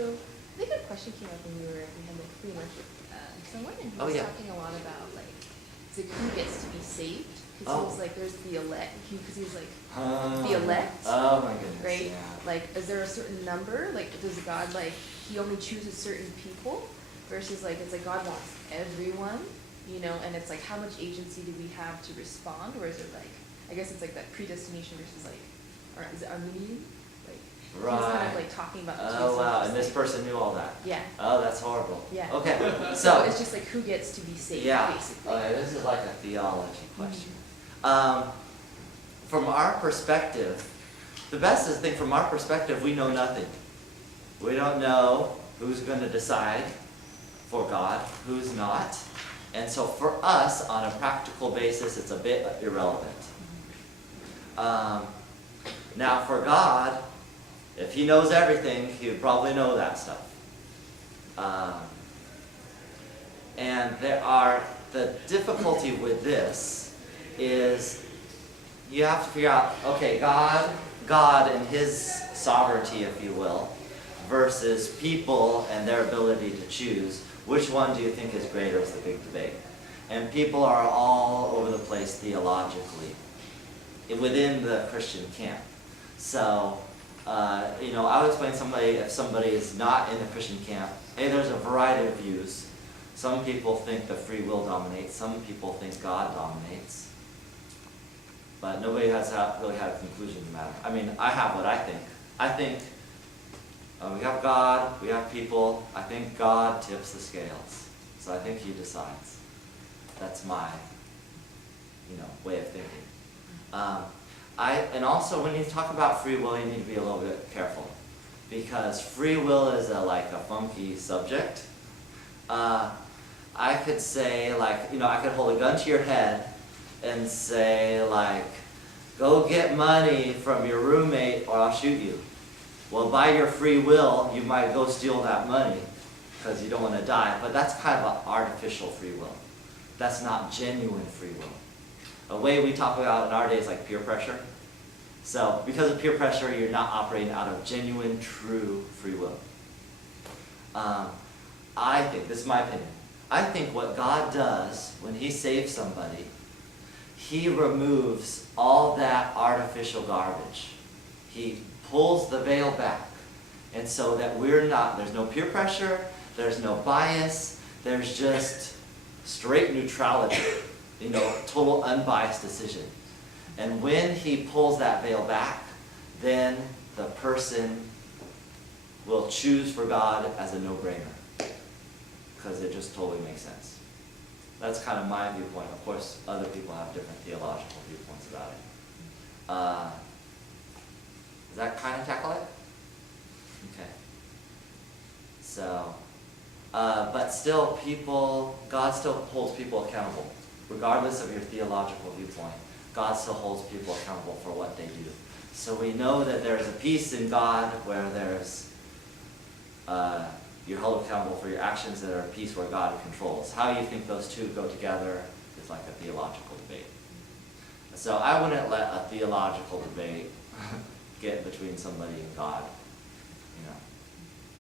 So I think a question came up when we had like free lunch with someone, and he was talking a lot about like, it's like who gets to be saved? Because he was like, there's the elect. Because he was like, the elect. Oh my goodness. Right? Yeah. Like, is there a certain number? Like, does God like he only chooses certain people? Versus like it's like God wants everyone, you know, and it's like how much agency do we have to respond, or is it like I guess it's like that predestination versus like, or is it Arminian? Like Right. he's kind of like talking about. Oh wow, and this person knew all that. Yeah. Oh, that's horrible. Yeah. Okay, So it's just like who gets to be saved, basically. Okay, this is like a theology question. From our perspective, the best thing from our perspective, we know nothing. We don't know who's going to decide for God, who's not. And so for us, on a practical basis, it's a bit irrelevant. Now for God, if he knows everything, he would probably know that stuff. And the difficulty with this is you have to figure out, okay, God and his sovereignty, if you will, versus people and their ability to choose. Which one do you think is greater is the big debate. And people are all over the place theologically within the Christian camp. So, I would explain if somebody is not in the Christian camp, hey, there's a variety of views. Some people think the free will dominates. Some people think God dominates. But nobody has really had a conclusion to the matter. I mean, I have what I think. I think we have God, we have people. I think God tips the scales. So I think he decides. That's my, way of thinking. And also when you talk about free will, you need to be a little bit careful. Because free will is a funky subject. I could say, I could hold a gun to your head and say, go get money from your roommate or I'll shoot you. Well, by your free will, you might go steal that money because you don't want to die. But that's kind of an artificial free will. That's not genuine free will. A way we talk about in our days like peer pressure. So because of peer pressure, you're not operating out of genuine, true free will. I think, this is my opinion, I think what God does when he saves somebody, he removes all that artificial garbage. He pulls the veil back. And so that there's no peer pressure, there's no bias, there's just straight neutrality, total unbiased decision. And when he pulls that veil back, then the person will choose for God as a no-brainer. Because it just totally makes sense. That's kind of my viewpoint. Of course, other people have different theological viewpoints about it. Does that kind of tackle it? Okay. So, but still God still holds people accountable. Regardless of your theological viewpoint, God still holds people accountable for what they do. So we know that there's a peace in God where you're held accountable for your actions that are a peace where God controls. How you think those two go together is like a theological debate. So I wouldn't let a theological debate get between somebody and God.